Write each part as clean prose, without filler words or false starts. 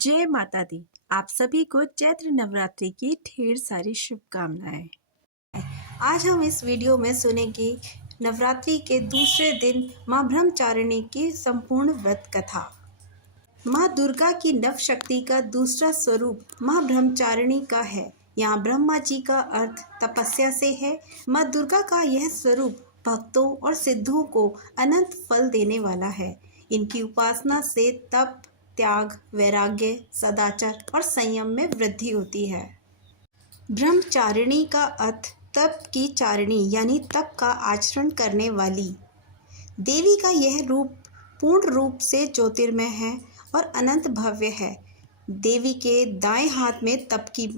जय माता दी। आप सभी को चैत्र नवरात्रि की ढेर सारी शुभकामनाएं। आज हम इस वीडियो में सुनेंगे नवरात्रि के दूसरे दिन मां ब्रह्मचारिणी की संपूर्ण व्रत कथा। मां दुर्गा की नव शक्ति का दूसरा स्वरूप मां ब्रह्मचारिणी का है। यहाँ ब्रह्मा जी का अर्थ तपस्या से है। मां दुर्गा का यह स्वरूप भक्तों और सिद्धों को अनंत फल देने वाला है। इनकी उपासना से तप, त्याग, वैराग्य, सदाचार और संयम में वृद्धि होती है। ब्रह्मचारिणी का अर्थ तप की चारिणी यानी तप का आचरण करने वाली। देवी का यह रूप पूर्ण रूप से ज्योतिर्मय है और अनंत भव्य है। देवी के दाएं हाथ में तप की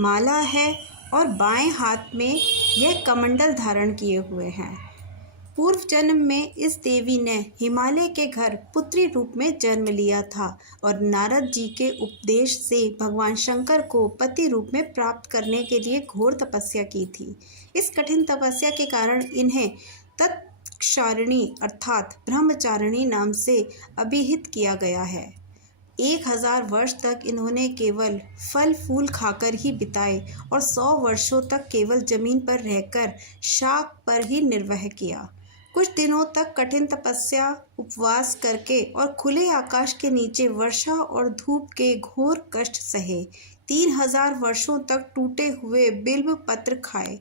माला है और बाएं हाथ में यह कमंडल धारण किए हुए हैं। पूर्व जन्म में इस देवी ने हिमालय के घर पुत्री रूप में जन्म लिया था और नारद जी के उपदेश से भगवान शंकर को पति रूप में प्राप्त करने के लिए घोर तपस्या की थी। इस कठिन तपस्या के कारण इन्हें तत्क्षारिणी अर्थात ब्रह्मचारिणी नाम से अभिहित किया गया है। 1000 वर्ष तक इन्होंने केवल फल फूल खाकर ही बिताए और 100 वर्षों तक केवल जमीन पर रहकर शाक पर ही निर्वाह किया। कुछ दिनों तक कठिन तपस्या, उपवास करके और खुले आकाश के नीचे वर्षा और धूप के घोर कष्ट सहे। 3000 वर्षों तक टूटे हुए बिल्व पत्र खाए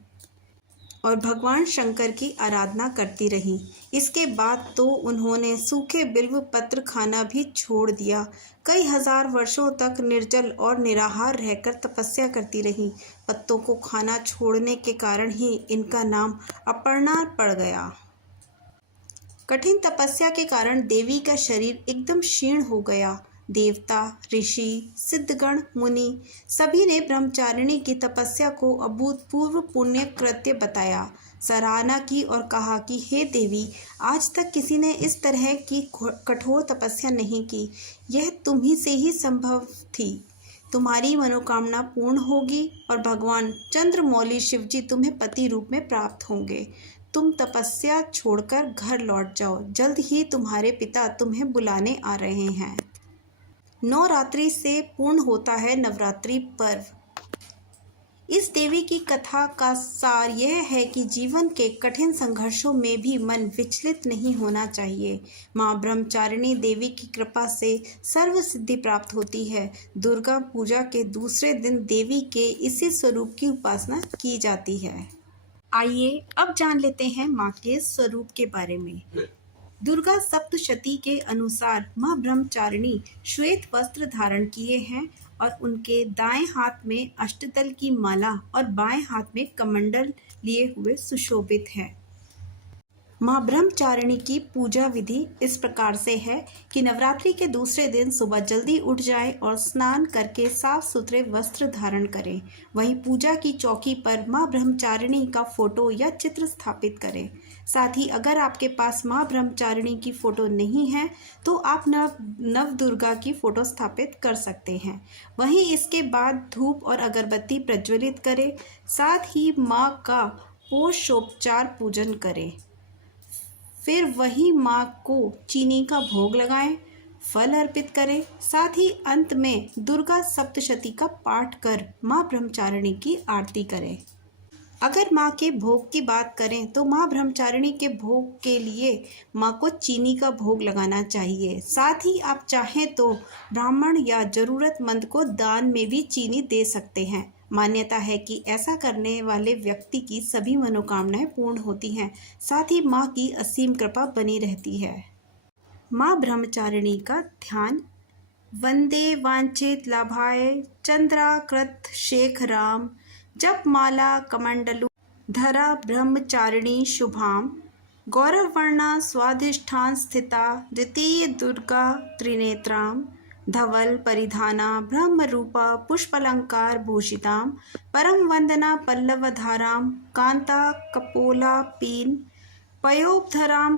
और भगवान शंकर की आराधना करती रहीं। इसके बाद तो उन्होंने सूखे बिल्व पत्र खाना भी छोड़ दिया। कई हजार वर्षों तक निर्जल और निराहार रहकर तपस्या करती रहीं। पत्तों को खाना छोड़ने के कारण ही इनका नाम अपर्णा पड़ गया। कठिन तपस्या के कारण देवी का शरीर एकदम क्षीण हो गया। देवता, ऋषि, सिद्धगण, मुनि सभी ने ब्रह्मचारिणी की तपस्या को अभूतपूर्व पुण्य कृत्य बताया, सराहना की और कहा कि हे देवी, आज तक किसी ने इस तरह की कठोर तपस्या नहीं की। यह तुम्ही से ही संभव थी। तुम्हारी मनोकामना पूर्ण होगी और भगवान चंद्रमौली शिवजी तुम्हें पति रूप में प्राप्त होंगे। तुम तपस्या छोड़कर घर लौट जाओ। जल्द ही तुम्हारे पिता तुम्हें बुलाने आ रहे हैं। नवरात्रि से पूर्ण होता है नवरात्रि पर्व। इस देवी की कथा का सार यह है कि जीवन के कठिन संघर्षों में भी मन विचलित नहीं होना चाहिए। मां ब्रह्मचारिणी देवी की कृपा से सर्व सिद्धि प्राप्त होती है। दुर्गा पूजा के दूसरे दिन देवी के इसी स्वरूप की उपासना की जाती है। आइए अब जान लेते हैं मां के स्वरूप के बारे में। दुर्गा सप्तशती के अनुसार मां ब्रह्मचारिणी श्वेत वस्त्र धारण किए हैं और उनके दाएं हाथ में अष्टदल की माला और बाएं हाथ में कमंडल लिए हुए सुशोभित हैं। मां ब्रह्मचारिणी की पूजा विधि इस प्रकार से है कि नवरात्रि के दूसरे दिन सुबह जल्दी उठ जाएं और स्नान करके साफ सुथरे वस्त्र धारण करें। वहीं पूजा की चौकी पर मां ब्रह्मचारिणी का फोटो या चित्र स्थापित करें। साथ ही अगर आपके पास मां ब्रह्मचारिणी की फोटो नहीं है तो आप नव दुर्गा की फोटो स्थापित कर सकते हैं। वहीं इसके बाद धूप और अगरबत्ती प्रज्वलित करें। साथ ही मां का पोषोपचार पूजन करें। फिर वही मां को चीनी का भोग लगाएं, फल अर्पित करें। साथ ही अंत में दुर्गा सप्तशती का पाठ कर मां ब्रह्मचारिणी की आरती करें। अगर मां के भोग की बात करें तो मां ब्रह्मचारिणी के भोग के लिए मां को चीनी का भोग लगाना चाहिए। साथ ही आप चाहें तो ब्राह्मण या जरूरतमंद को दान में भी चीनी दे सकते हैं। मान्यता है कि ऐसा करने वाले व्यक्ति की सभी मनोकामनाएं पूर्ण होती हैं। साथ ही मां की असीम कृपा बनी रहती है। मां ब्रह्मचारिणी का ध्यान। वंदे वांछित लाभाय चंद्राकृत शेखराम, जप माला कमंडलु धरा ब्रह्मचारिणी शुभाम, गौरवर्णा स्वाधिष्ठान स्थिता द्वितीय दुर्गा त्रिनेत्राम, धवल परिधाना ब्रह्म रूपा पुष्पलंकार भूषिताम, परम वंदना पल्लवधाराम कांता कपोला पीन, पयोधराम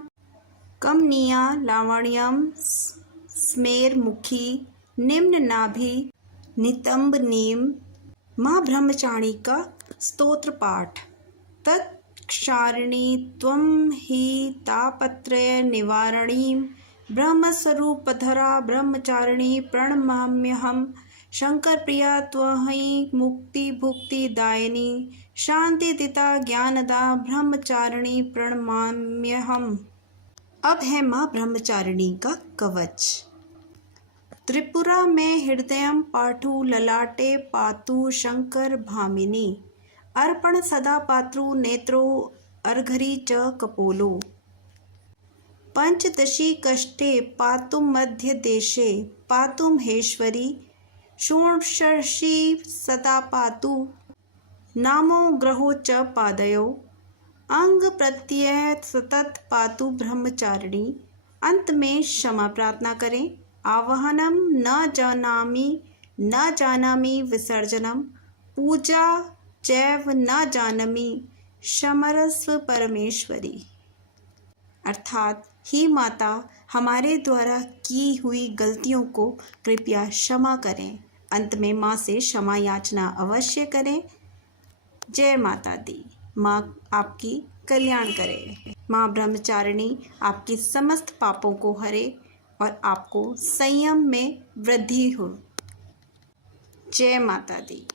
कमनीया लावण्यम स्मेर मुखी निम्न नाभि नितंब नीम। मां ब्रह्मचारिणी का स्तोत्र पाठ। तत्क्षारिणी त्वं हि तापत्रय निवारणीं ब्रह्मस्वरूपधरा ब्रह्मचारिणी प्रणमाम्यहम्। शंकर प्रिया त्वयि मुक्ति भुक्तिदायिनी शांतिदिता ज्ञानदा ब्रह्मचारिणी प्रणमाम्यहम्। अब है माँ ब्रह्मचारिणी का कवच। त्रिपुरा में हृदयं पाठु ललाटे पातु शंकर भामिनी। अर्पण सदा पात्रु नेत्रो अर्घरी च कपोलो। पंचदशी कष्टे पातुम मध्य देशे पातुम हेश्वरी। षोडशी सदा पातु नामो ग्रहो च पादयो। अंग प्रत्यय सतत पातु ब्रह्मचारिणी। अंत में क्षमा प्रार्थना करें। आवाहनम न जानामि विसर्जनम। पूजा चैव न जानामि क्षमस्व परमेश्वरी। अर्थात ही माता, हमारे द्वारा की हुई गलतियों को कृपया क्षमा करें। अंत में माँ से क्षमा याचना अवश्य करें। जय माता दी। माँ आपकी कल्याण करे। माँ ब्रह्मचारिणी आपके समस्त पापों को हरे और आपको संयम में वृद्धि हो। जय माता दी।